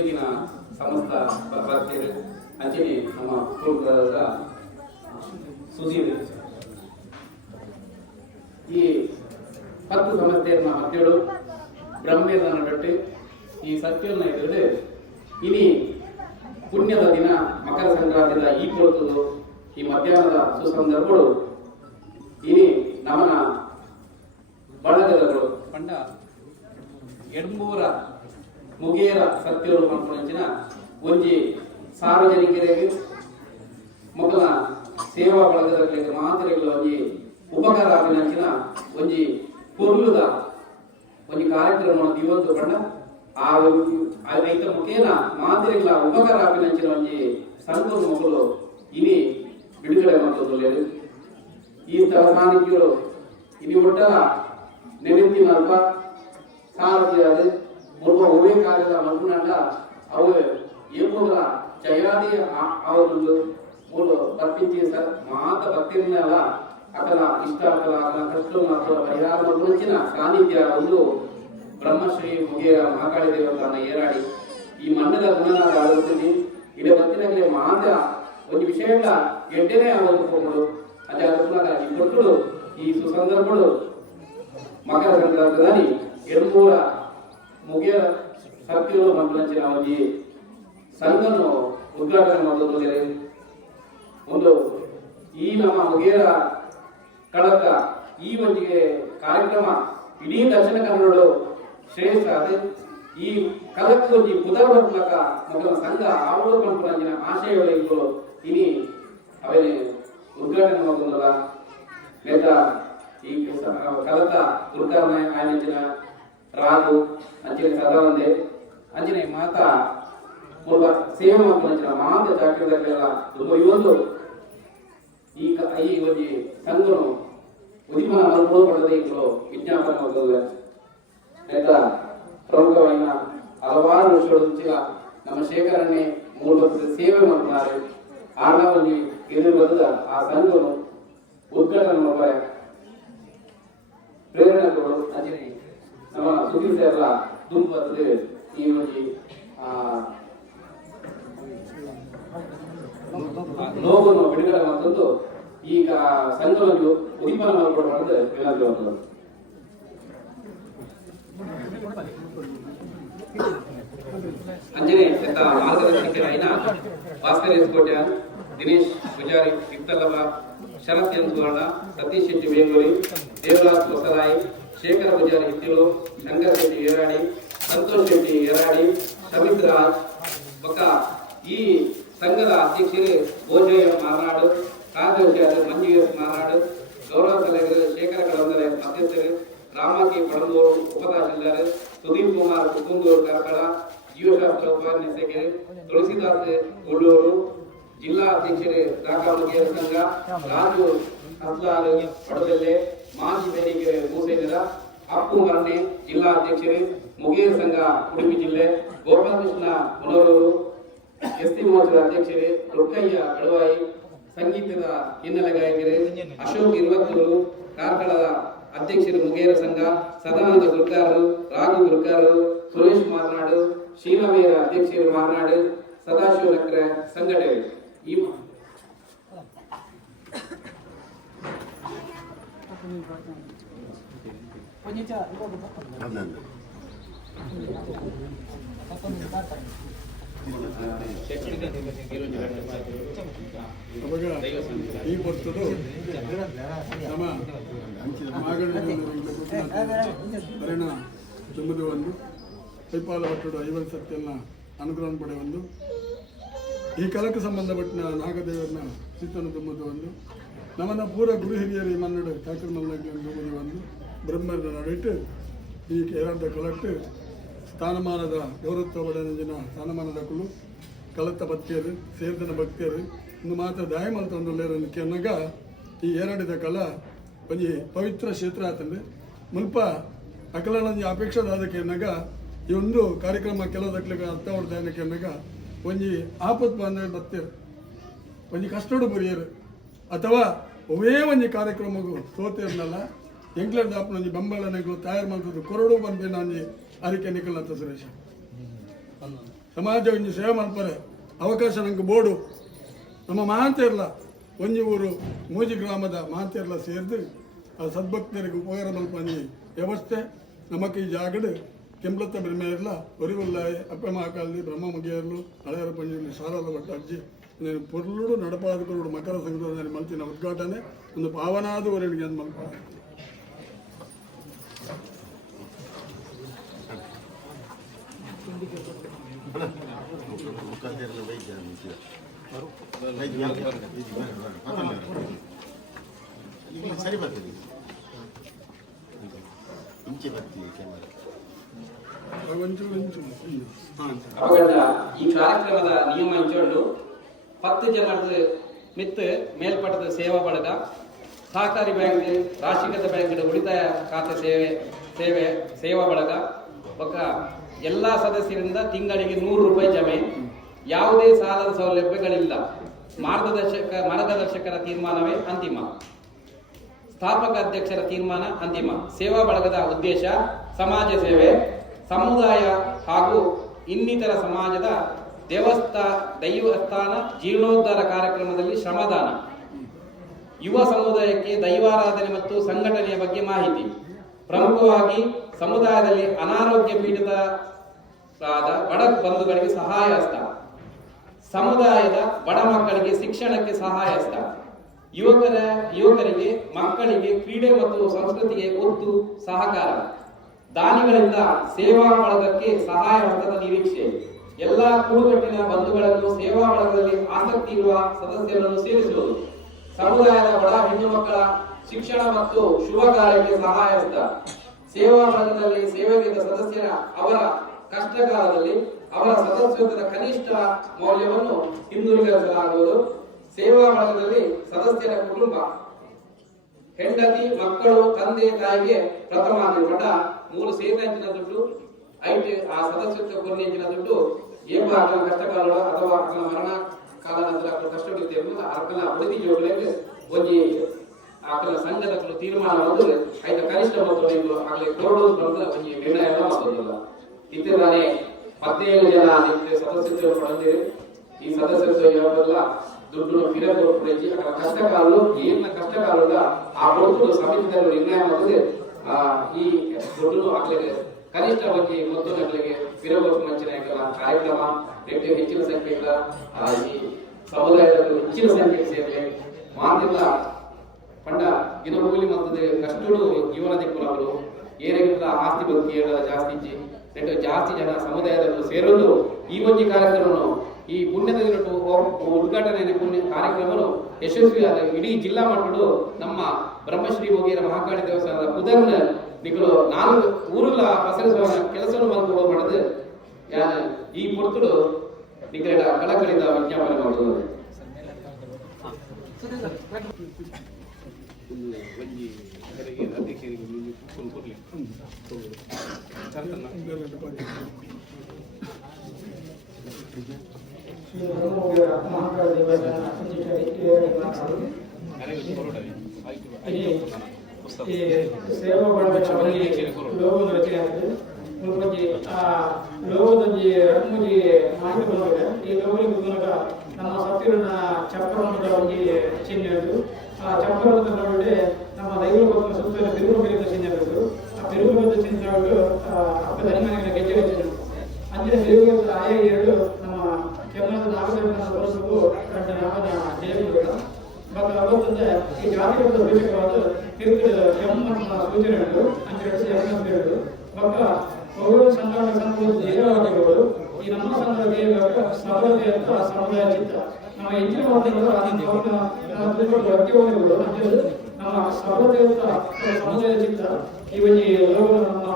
ಸೇರ್ದಿನ ಸಮಸ್ತ ಭಾರತೀಯರು ಅಂಚನೆ ನಮ್ಮ ಕುಟುಂಬದ ಸುಧೀರ್ ಈ ಹತ್ತು ಸಮಸ್ಯೆಯನ್ನ ಹತ್ತೇಳು ಬ್ರಹ್ಮೇದನ ನಡಟ್ಟು ಈ ಸತ್ಯವನ್ನು ಎದುರು ಇನಿ ಪುಣ್ಯದ ದಿನ ಮಕರ ಸಂಕ್ರಾಂತಿದ ಈ ಕೊಡುತ್ತದು ಈ ಮಧ್ಯಾಹ್ನದ ಸುಸಂದರ್ಭಗಳು, ಇನಿ ನಮನ ಬಳಗದಗಳು. ಪಂಡ ಎಡ್ಮೂರ ಮುಗೇರ ಸತ್ಯವರು ಮಾಡ್ಕೊಂಡಂಚಿನ ಒಂಜಿ ಸಾರ್ವಜನಿಕರಿಗೆ ಮೊದಲ ಸೇವಾ ಬಳಗದಲ್ಲಿ ಮಾತ್ರೆಗಳು ಒಂಜಿ ಉಪಕಾರ ಆಗಿನಂಚಿನ ಒಂಜಿ ಪೊರ್ಲುದ ಒಂಜಿ ಕಾರ್ಯಕ್ರಮ ಇವತ್ತು ಬಣ್ಣ ಆ ರೈತ ಮುಖೇನ ಮಾತ್ರೆಗಳ ಉಪಕಾರ ಆಗಿನಂಚಿನ ಒಂಜಿ ಸಂತೋಷ ಮಕ್ಕಳು ಇನಿ ಬಿಡುಗಡೆ ಮಾಡ್ತದ್ದು ಈ ತರಮಾನಿಗಳು ಇಲ್ಲಿ ಒಟ್ಟ ಮಲ್ಪ ಸಾರಥಿ ಒಳ್ಳೆ ಕಾರ್ಯದ ಮಲ್ಪುನಲ್ಲ ಅವು ಏಕೂಲ ಜಯಾದಿ ಅವರೊಂದು ಮೂರು ತಪ್ಪಿಂಚಿ ಸರ್. ಮಾತ ಬರ್ತಿರ್ಲಿಲ್ಲ ಅಕಲ ಇಷ್ಟ ಆಗಲ್ಲ ಅಕಲ ಕಷ್ಟ ಮತ್ತು ಪರಿಹಾರ ಮುಂಚಿನ ಸಾನ್ನಿಧ್ಯ ಒಂದು ಬ್ರಹ್ಮಶ್ರೀ ಮುಗಿಯ ಮಹಾಕಾಳಿ ದೇವರನ್ನ ಏರಾಡಿ ಈ ಮಣ್ಣದ ಗುಣನಾದ ಆಗುತ್ತೀನಿ ಇಲ್ಲಿ ಬತ್ತಿನಾಗಲೇ ಮಾತ ಒಂದು ವಿಷಯಗಳ ಎಡ್ಡೆನೇ ಆಗೋದು ಅದೇ ಅದಕ್ಕೆ ಈ ಕೊಟ್ಟುಡು ಈ ಸುಸಂದರ್ಭಗಳು ಮಕರ ಸಂಕ್ರಾಂತಿ ಎಡಮೂರ ಮುಗಿಯ ಶಕ್ತಿಗಳು ಮಂತ್ರಂಚಿನ ಅವಧಿ ಸಂಘನ್ನು ಉದ್ಘಾಟನೆ ಮಾಡೋದು ಒಂದು ಈ ನಮ್ಮ ಮುಗೇರ ಕಡಕ ಈ ಒಂದಿಗೆ ಕಾರ್ಯಕ್ರಮ ಇಡೀ ದಕ್ಷಿಣ ಕನ್ನಡ ಶ್ರೇಷ್ಠ. ಅದೇ ಈ ಕಲಕ್ಕೆ ಒಂಜಿ ಮೂಲಕ ಮೊದಲ ಸಂಘ ಆವಳು ಪಂಪುನಂಚಿನ ಆಶಯಗಳು ಇನಿ ಅವನೇ ಉದ್ಘಾಟನೆ ಮಾಡೋದಲ್ಲ ನೇತ ಈ ಕಲತ ದುರ್ಗಾಮ ಆಯನಂಚಿನ ರಾಗು ಅಂಚಿನ ಸದಾವಂದೆ ಅಂಜಿನ ಮಾತ ಪೂರ್ವ ಸೇವೆ ಮಾಡ್ಕೊಂಡ ಮಾತ ಜಾಗ್ರತೆಲ್ಲ ತುಂಬ ಇವೊಂದು. ಈ ಈ ಒಂದು ಸಂಘನು ಉದಿಮನ ಮಲ್ಪುಳು ಪಡೆದ ಇಗಳು ವಿಜ್ಞಾಪನೆ ಮಾಡ್ತದೆ ಆಯ್ತಾ? ಪ್ರಮುಖమైన ಹಲವಾರು ವರ್ಷಗಳ ಮುಂಚಿನ ನಮ್ಮ ಶೇಖರಣೆ ಮೂಲಭೂತ ಸೇವೆ ಮಾಡ್ತಾರೆ ಆಗ ಒಂದು ಎದುರು ಆ ಸಂಘನು ಉದ್ಘಾಟನೆ ಮಾಡ್ತಾರೆ ಪ್ರೇರಣೆಗಳು ಅಂಜನೆ ನಮ್ಮ ಸುದೀರ್ ಸರ್ಲ ದುಂಬದ್ದು ಈ ಒಂದು ಲೋಗನು ಬಿಡುಗಡೆ ಮಾಡ್ತಂದು ಈಗ ಸಂಘವನ್ನು ಉದ್ದೀಪನ ಮಾಡಿಕೊಡುವಂತ ವಿನಂತಿ ಮಾಡ್ತದೆ ಅಂಜನೆ ಮಾರ್ಗದರ್ಶಕರಾಯಿನ ಭಾಸ್ಕರ್ ಎಸ್ಕೋಟ್ಯ ದಿನೇಶ್ ಪೂಜಾರಿ ಇತ್ತಲ್ಲವ ಶರತ್ ಎನ್ ಸುವರ್ಣ, ಸತೀಶ್ ಶೆಟ್ಟಿ ಬೇಂಗೂರಿ ದೇವರಾಜ್ ಹೊಸರಾಯಿ ಶೇಖರ ಪೂಜಾರಿ ಹಿತ್ತಿಲು ಶಂಕರ್ ಶೆಟ್ಟಿ ಏರಾಡಿ ಸಂತೋಷ್ ಶೆಟ್ಟಿ ಏರಾಡಿ ಶಮಿತ್ ರಾಜ್ ಬೊಕ್ಕ ಈ ಸಂಘದ ಅಧ್ಯಕ್ಷರು ಭೋಜಯ್ಯ ಮಾರ್ನಾಡು ಕಾರ್ಯದರ್ಶಿ ಮಂಜುಗೇಶ್ ಮಾರ್ನಾಡು ಗೌರವ ಸಲಹೆಗಳು ಶೇಖರ ಕಡಂದರೆ ಮಧ್ಯಸ್ಥರು ರಾಮಾಜಿ ಪಡಂದೂರು ಉಪತಹಶೀಲ್ದಾರ್ ಸುದೀಪ್ ಕುಮಾರ್ ಕುತ್ತೂರು ಕಾರ್ಕಳ ಜೀವಶಾಸ್ತ್ರ ಉಪನ್ಯಾಸಕರು ತುಳಸಿದಾಸ್ ಉಳ್ಳೂರು ಜಿಲ್ಲಾ ಅಧ್ಯಕ್ಷರು ಕಾಕಾ ಮುಗಿಯರ ಸಂಘ ರಾಜು ಹಸ್ಲಾಲ್ ಪಡದಲ್ಲೆ ಮಾಜಿ ಬೇಡಿಕೆ ಮೂಸೇನರ ಅಪ್ಪು ಜಿಲ್ಲಾ ಅಧ್ಯಕ್ಷರೇ ಮುಗೇರ್ ಸಂಘ ಉಡುಪಿ ಜಿಲ್ಲೆ ಗೋಪಾಲಕೃಷ್ಣ ಮುನೂರೂರು ಎಸ್ಟಿ ಮೋರ್ಚಾದ ಅಧ್ಯಕ್ಷರೇ ರುಕ್ಕಯ್ಯ ಕಳುವಾಯಿ ಸಂಗೀತದ ಹಿನ್ನೆಲೆ ಗಾಯಕರೇ ಅಶೋಕ್ ಇರುವತ್ತೂರು ಕಾರ್ಕಳದ ಅಧ್ಯಕ್ಷರು ಮುಗೇರ ಸಂಘ ಸದಾನಂದ ಗುರ್ಕಾರರು ರಾಘು ಗುರ್ಕಾರರು ಸುರೇಶ್ ಮಾರ್ನಾಡು ಶೀಲವೀರ ಅಧ್ಯಕ್ಷರು ಮಾರ್ನಾಡು ಸದಾಶಿವ ಸಂಘಟನೆ ಈ ಈ ನಮ್ಮ ಕೈಪಾಲ ಒಟ್ಟು ಐವತ್ತು ಸತ್ಯನ ಅನುಗ್ರಹ ಪಡೆ ಒಂದು ಈ ಕಲಕ್ಕೆ ಸಂಬಂಧಪಟ್ಟ ನಾಗದೇವರನ್ನ ಚಿತ್ತನ ತುಂಬುದು ಒಂದು ನಮ್ಮನ್ನ ಪೂರ ಗುರು ಹಿರಿಯರು ಮನ್ನಡು ಠಾಕೂರ್ ಮಲ್ಲಕ್ಕೆ ಒಂದು ಬ್ರಹ್ಮರ ನಡಿಟ್ಟು ಈ ಕೇರಳದ ಕಲಕ್ಕೆ ಸ್ಥಾನಮಾನದ ಗೌರತ್ವ ಬಡನಂಜಿನ ಸ್ಥಾನಮಾನದ ಕುಳು ಕಲತ್ತ ಭಕ್ತಿಯರು, ಸೇರ್ದನ ಭಕ್ತಿಯರು, ಇನ್ನು ಮಾತ್ರ ದಾಯ ತಂದೊಳ್ಳೆಯರನ್ನು ಕೆನ್ನಾಗ ಈ ಏರಾಡಿದ ಕಲ ಒಂಜಿ ಪವಿತ್ರ ಕ್ಷೇತ್ರ ಆತಂದ್ರೆ ಮುಲ್ಪ ಅಕಲನೊಂಜಿ ಅಪೇಕ್ಷದಾದ ಕೆನ್ನಾಗ ಈ ಒಂದು ಕಾರ್ಯಕ್ರಮ ಕೆಲವದಕ್ಲಿಗೆ ಅರ್ಥ ಹೊಡೆದ ಕೆನ್ನಾಗ ಒಂಜಿ ಆಪತ್ ಬಂದ ಬತ್ತೇರು ಒಂಜಿ ಕಷ್ಟಡು ಬರಿಯರು ಅಥವಾ ಒವೇ ಒಂಜಿ ಕಾರ್ಯಕ್ರಮಗೂ ಸೋತೇರ್ನಲ್ಲ ದಾಪನೊಂಜಿ ಬೆಂಬಲ ನೆಗಳು ತಯಾರು ಮಾಡಿದ್ರು ಕೊರಡು ಬಂದು ನಾನು ಅರಿಕೆ ನಿಖಲತ್ತ ಸುರೇಶ. ಸಮಾಜ ಒಂದು ಸೇವೆ ಮಾಡ್ತಾರೆ. ಅವಕಾಶ ನಂಗೆ ಬೋಡು. ನಮ್ಮ ಮಹಾಂತೇರ್ಲ ಒಂಜಿ ಊರು ಮೂಜಿ ಗ್ರಾಮದ ಮಹಾಂತೇರ್ಲ ಸೇರಿದು, ಆ ಸದ್ಭಕ್ತರಿಗೆ ಉಪಕಾರ ಮಲ್ಪನಿ ವ್ಯವಸ್ಥೆ. ನಮಕ್ ಈ ಜಾಗಡ್ ಕೆಂಪ್ಲತ್ತ ಬ್ರಹ್ಮೇರ್ಲ ಒರಿವಲ್ಲಾಯ ಅಪ್ಪ ಮಹಾಕಾಲದಲ್ಲಿ ಬ್ರಹ್ಮ ಮುಗಿಯರ್ಲು ಹಳೆಯರ ಪಂಜಿ ಸಾಲದ ಭಟ್ಟ ಅಜ್ಜಿ ಪೊರ್ಲುಡು ನಡಪಾದಕರು ಮಕರ ಸಂಘದ ಮಲ್ತಿನ ಉದ್ಘಾಟನೆ ಒಂದು ಪಾವನಾದ ಊರಿಗೆ ಅಂತ ಮಲ್ಪ ಸರಿ ಬರ್ತದೆ ಇಂಚೆ ಬರ್ತೀವಿ ಕ್ಯಾಮರಾ ಈ ಕಾರ್ಯಕ್ರಮದ ನಿಯಮ ಇಟ್ಕೊಂಡು ಪತ್ತು ಜನರದ್ದು ಮಿತ್ ಮೇಲ್ಪಟ್ಟದ ಸೇವಾ ಬಳಗ, ಸಹಕಾರಿ ಬ್ಯಾಂಕ್ ರಾಷ್ಟ್ರೀಕೃತ ಬ್ಯಾಂಕಿನ ಉಳಿತಾಯ ಖಾತೆ ಸೇವೆ ಸೇವೆ, ಸೇವಾ ಬಳಗ. ಒಕ್ಕ ಎಲ್ಲ ಸದಸ್ಯರಿಂದ ತಿಂಗಳಿಗೆ ನೂರು ರೂಪಾಯಿ ಜಮೆ. ಯಾವುದೇ ಸಾಲದ ಸೌಲಭ್ಯಗಳಿಲ್ಲ. ಮಾರ್ಗದರ್ಶಕ, ಮಾರ್ಗದರ್ಶಕರ ತೀರ್ಮಾನವೇ ಅಂತಿಮ. ಸ್ಥಾಪಕ ಅಧ್ಯಕ್ಷರ ತೀರ್ಮಾನ ಅಂತಿಮ. ಸೇವಾ ಬಳಗದ ಉದ್ದೇಶ ಸಮಾಜ ಸೇವೆ, ಸಮುದಾಯ ಹಾಗೂ ಇನ್ನಿತರ ಸಮಾಜದ ದೇವಸ್ಥಾ, ದೈವಸ್ಥಾನ, ಜೀರ್ಣೋದ್ಧಾರ ಕಾರ್ಯಕ್ರಮದಲ್ಲಿ ಶ್ರಮದಾನ. ಯುವ ಸಮುದಾಯಕ್ಕೆ ದೈವಾರಾಧನೆ ಮತ್ತು ಸಂಘಟನೆಯ ಬಗ್ಗೆ ಮಾಹಿತಿ. ಪ್ರಮುಖವಾಗಿ ಸಮುದಾಯದಲ್ಲಿ ಅನಾರೋಗ್ಯ ಪೀಡಿತರಾದ ಬಡ ಬಂಧುಗಳಿಗೆ ಸಹಾಯ ಹಸ್ತ ಸಮುದಾಯದ ಬಡ ಮಕ್ಕಳಿಗೆ ಶಿಕ್ಷಣಕ್ಕೆ ಸಹಾಯ ಹಸ್ತ ಯುವಕರ, ಯುವಕರಿಗೆ ಮಕ್ಕಳಿಗೆ ಕ್ರೀಡೆ ಮತ್ತು ಸಂಸ್ಕೃತಿಗೆ ಒತ್ತು, ಸಹಕಾರ. ದಾನಿಗಳಿಂದ ಸೇವಾ ಬಳಗಕ್ಕೆ ಸಹಾಯ ಹಸ್ತದ ನಿರೀಕ್ಷೆ. ಎಲ್ಲ ಕುಡುಗಟ್ಟಿನ ಬಂಧುಗಳನ್ನು ಸೇವಾ ಬಳಗದಲ್ಲಿ ಆಸಕ್ತಿ ಇರುವ ಸದಸ್ಯರನ್ನು ಸೇರಿಸುವುದು ಸಮುದಾಯದ ಬಡ ಹೆಣ್ಣು ಮಕ್ಕಳ ಶಿಕ್ಷಣ ಮತ್ತು ಶುಭ ಕಾರ್ಯಕ್ಕೆ ಸಹಾಯ ಹಸ್ತ ಸೇವಾ ಬಳಗದಲ್ಲಿ ಸೇವೆಗಿದ್ದ ಸದಸ್ಯರ ಅವರ ಕಷ್ಟಕಾಲದಲ್ಲಿ ಅವರ ಸದಸ್ಯತ್ವದ ಕನಿಷ್ಠ ಮೌಲ್ಯವನ್ನು ಹಿಂದಿರುಗಿಸಲಾಗುವುದು ಸೇವಾ ಬಳಗದಲ್ಲಿ ಸದಸ್ಯರ ಕುಟುಂಬ, ಹೆಂಡತಿ, ಮಕ್ಕಳು, ತಂದೆ, ತಾಯಿಗೆ ಪ್ರಥಮ ಮೂರು ಸೇರಿದಂಚಿನ ದುಡ್ಡು ಐಟಿ ಆ ಸದಸ್ಯತ್ವ ಕೊನೆಂಚಿನ ದುಡ್ಡು ಎಂಬ ಕಷ್ಟ ಕಷ್ಟಕಾಲ ಅಥವಾ ಆತನ ಮರಣ ಕಾಲದಂತರ ಆತನ ಕಷ್ಟ ಬಿದ್ದೇವೆ ಆತನ ಅವಧಿಗೆ ಹೋಗ್ಲಿಕ್ಕೆ ಒಂದೇ ಆತನ ಸಂಘದ ತೀರ್ಮಾನ ಮಾಡಿದ್ರೆ ಆಯ್ತ, ಕನಿಷ್ಠ ಮೊತ್ತವನ್ನು ಆಗಲಿ ಕೊಡೋದು ಬಂದ್ರೆ ಒಂದೇ ನಿರ್ಣಯ ಮಾಡೋದಿಲ್ಲ ಇತ್ತಿದ್ದಾನೆ ಹದಿನೇಳು ಜನ ನಿಮಗೆ ಸದಸ್ಯತ್ವ ಈ ಸದಸ್ಯತ್ವ ಹೇಳೋದಲ್ಲ ದುಡ್ಡು ಫಿರಕು ಪಡೆಜಿ ಅక్కడ ಕಷ್ಟಕಾಲಲು ಏನ ಕಷ್ಟಕಾಲದ ಆ ಕೊಡುಕು ಸಮಿತಿದಲ್ಲಿ ನಿರ್ಣಯ ಮಾಡಿದ್ರೆ ಈ ದುಡ್ಡು ಆಗಲಿಕ್ಕೆ ಕನಿಷ್ಠ ಬಗ್ಗೆ ಮೊತ್ತಗಳಿಗೆ ಫಿರಬಹುದು ಮಂಚಿನ ಕಾರ್ಯಕ್ರಮ ರೇಡಿಯೋ ಹೆಚ್ಚಿನ ಸಂಖ್ಯೆಯ ಆ ಈ ಹೆಚ್ಚಿನ ಸಂಖ್ಯೆ ಸೇರಲಿ ಮಾತಿಲ್ಲ ಪಂಡ ದಿನ ಕೂಲಿ ಕಷ್ಟಗಳು ಜೀವನದ ಕುಲಗಳು ಏನೇಗಿಲ್ಲ ಆಸ್ತಿ ಬಗ್ಗೆ ಹೇಳೋದು ಜಾಸ್ತಿ ಇಜ್ಜಿ ಜಾಸ್ತಿ ಜನ ಸಮುದಾಯದಲ್ಲೂ ಸೇರಲು ಈ ಒಂದು ಕಾರ್ಯಕ್ರಮವನ್ನು ಈ ಪುಣ್ಯದ ಉದ್ಘಾಟನೆ ಪುಣ್ಯ ಕಾರ್ಯಕ್ರಮವನ್ನು ಯಶಸ್ವಿಯಾದ ಇಡೀ ಜಿಲ್ಲಾ ಮಟ್ಟಡು ನಮ್ಮ ಬ್ರಹ್ಮಶ್ರೀ ಹೋಗಿರ ಮಹಾಕಾಳಿ ದೇವಸ್ಥಾನದ ಕುದರ್ನ ನಿಗಳು ನಾಲ್ಕು ಊರುಲ ಪಸರಿಸುವ ಕೆಲಸವನ್ನು ಮಾಡಿದ್ರೆ ಯಾನ ಈ ಪೊರ್ತುಡು ನಿಗಳ ಕಳಕಳಿದ ವಿಜ್ಞಾಪನೆ ಮಾಡುವುದು ಈ ಸೇವಾ ಮಾಡಬೇಕಾದಲ್ಲಿ ಲೋಗದ ಆ ಲೋಗದಲ್ಲಿ ರಂಗುಜಿ ಬಂದಿದೆ. ಈ ಲೋಗದ ಮೂಲಕ ನಮ್ಮ ಸತ್ತಿರನ ಚಕ್ರವಂತದ ಒಂದು ಚಿಹ್ನೆ ಆ ಚಕ್ರವಂತದ ಒಳ್ಳೆ ನಮ್ಮ ದೈವ ಭಕ್ತನ ಸುತ್ತಲ ತಿರುಗುಬೇಕದ ಆ ತಿರುಗುಬೇಕದ ಚಿಹ್ನೆ ಅವರು ಅಪ್ಪ ಧನಿಮನೆಯ ಗೆಜ್ಜೆ ಅಂದ್ರೆ ಅಂದಿನ ಎರಡು ನಮ್ಮ ಕೆಮ್ಮದ ನಾಗದೇವನ ಸ್ವರೂಪವು ನಾಮದ ಮತ್ತು ಅವತ್ತಂದ್ರೆ ಈ ಜಾತಿಗಳ ವಿವೇಕವಾದ ಸೂಚನೆಗಳು ಅಂತ ಸೂಚನೆ ಉಂಟು ಅಂತ ಹೇಳುದು ಬಕ್ಕ ಪೌರ ಸಂಘ ಸಂಘದ ದೇವರಾಗಿಗಳು ಈ ನಮ್ಮ ಸಂಘದ ದೇವರ ಸಭೆ ಅಂತ ಸಮುದಾಯ ಚಿತ್ತ ನಮ್ಮ ಹೆಚ್ಚಿನ ಮಾತುಗಳು ಅದನ್ನ ಹೇಳಿ ನಮ್ಮ ಅಂತ ಸಮುದಾಯ ಚಿತ್ತ ಇವನಿ ಲೋಕ ನಮ್ಮ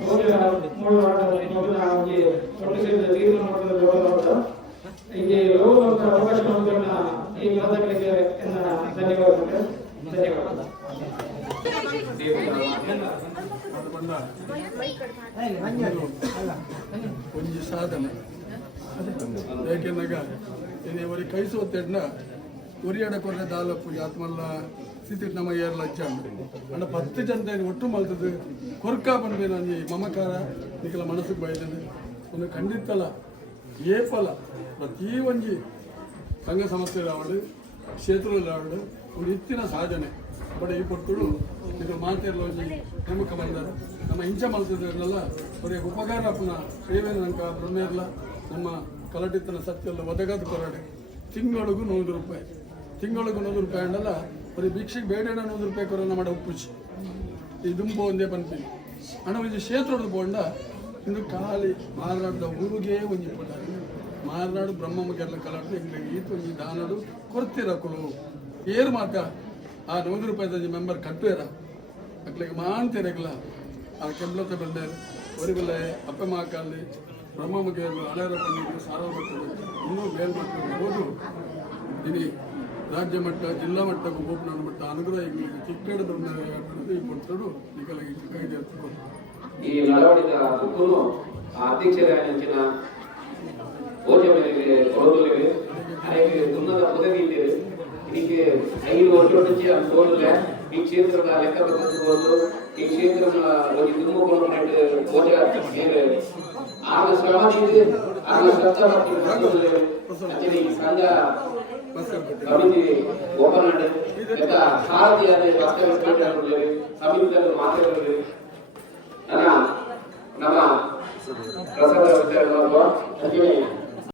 ಮೌಲ್ಯ ಮೂಲ ಮೊದಲ ಒಂದು ಒಟ್ಟು ಸೇರಿದ ತೀರ್ಮಾನ ಮಾಡಿದ ಲೋಕ ಹೀಗೆ ಲೋಕ ಅವಕಾಶ ಈ ಒಂಜಿ ಸಾಧನೆ ಏಕೆಂದಾಗ ಇದು ಅವರಿಗೆ ಕೈಸುವ ತೆಡ್ನ ಕೊರಿಯಡ ಕೊರ್ರೆ ದಾಲಪ್ಪು ಆತ್ಮಲ್ಲ ಸ್ಥಿತಿ ನಮ್ಮ ಏರ್ ಲಜ್ಜ ಅಂಡ ಪತ್ತು ಜನತೆ ಒಟ್ಟು ಮಲ್ತದ್ದು ಕೊರ್ಕ ಬಂದೆ ನಾನು ಈ ಮಮಕಾರ ನಿಖಲ ಮನಸ್ಸಿಗೆ ಬೈದೇನೆ ಒಂದು ಖಂಡಿತಲ ಏಪಲ ಪ್ರತಿ ಒಂಜಿ ಸಂಘ ಸಂಸ್ಥೆ ಆಗಲಿ ಒಂದು ಇತ್ತಿನ ಸಾಧನೆ. ಬಡ ಈ ಕೊಟ್ಟರು ಇದು ಮಾತೆಲ್ಲ ನೇಮಕ ಮಾಡಿದ್ದಾರೆ ನಮ್ಮ ಹಿಂಚ ಮಲ್ತದ್ರೆಲ್ಲ ಅವರಿಗೆ ಉಪಕಾರ ಪುನಃ ಸೇವೆ ನಂಕ ಬ್ರಹ್ಮೇರ್ಲ ನಮ್ಮ ಕಲಟಿತನ ಸತ್ಯಲ್ಲ ಒದಗದ ಕೊರಡೆ. ತಿಂಗಳಿಗೂ ನೂರು ರೂಪಾಯಿ. ತಿಂಗಳಿಗೂ ನೂರು ರೂಪಾಯಿ ಅಂಡಲ್ಲ ಬರೀ ಭಿಕ್ಷೆಗೆ ಬೇಡ ನೂರು ರೂಪಾಯಿ ಕೊರೋನಾ ಮಾಡ ಉಪ್ಪುಚ್ಚಿ ಈ ದುಂಬು ಒಂದೇ ಬಂತೀನಿ ಅಣ್ಣ ಒಂದು ಕ್ಷೇತ್ರದ ಬೋಂಡ ಇಂದು ಖಾಲಿ ಮಾರಾಟದ ಊರಿಗೆ ಒಂದು ಪುಟ. ಮಾರ್ನಾಡು ಬ್ರಹ್ಮಗೆಲ್ಲ ಕಲಾಡ್ದು ಎಂಗ್ಲಿಗೆ ಈತು ಈ ದಾನಡು ಕೊಡ್ತಿರಕುಳು ಏರು ಮಾತ ಆ ನೂರು ರೂಪಾಯಿ ಮೆಂಬರ್ ಕಟ್ಟುವೇರ ಅಕ್ಲಿಗೆ ಮಾನ್ತಿರಗಲ ಆ ಕೆಂಬ್ಲತ್ತ ಬಂದೇರು. ಒರಿಬಲ್ಲ ಅಪ್ಪ ಮಾಕಲ್ಲಿ ಬ್ರಹ್ಮಮಗೆ ಹಳೆಯರ ಸಾರ ಬರ್ತು ಇನ್ನೂ ಮೇಲ್ಮಟ್ಟಕ್ಕೆ ಹೋದು ಇಡೀ ರಾಜ್ಯ ಮಟ್ಟ, ಜಿಲ್ಲಾ ಮಟ್ಟ ಗೋಪನಾಡು ಮಟ್ಟ ಅನುಗ್ರಹ ಎಂಗ್ಲಿಗೆ ಚಿಕ್ಕಡದ ಈ ನಿಖಲಾಗಿ ಕೈದೆ ಎತ್ಕೊಂಡು ಈ ನಡವಳಿಕ ದುಃಖನು ದುನ್ನದ ಪದವಿ ಇದೆ. ಇದಕ್ಕೆ ಐದು ವರ್ಷ నుంచి ಅನ್ಕೊಂಡ್ರೆ ಈ ಕ್ಷೇತ್ರದ ಲೆಕ್ಕ ಈ ಕ್ಷೇತ್ರದ ಒಂದು ಮಾಡಿ ಭೋಜ ಮೇಲೆ ಆಗ ಶ್ರಮ ಇದೆ. ಆಗ ಸಮಿತಿ ಓಪನ್ ಮಾಡಿ ಲೆಕ್ಕ ವಾಸ್ತವ ಸಮಿತಿಯಲ್ಲಿ ಮಾತಾಡೋದು ನನ್ನ, ನಮ್ಮ ಪ್ರಸಾದ ವಿಚಾರ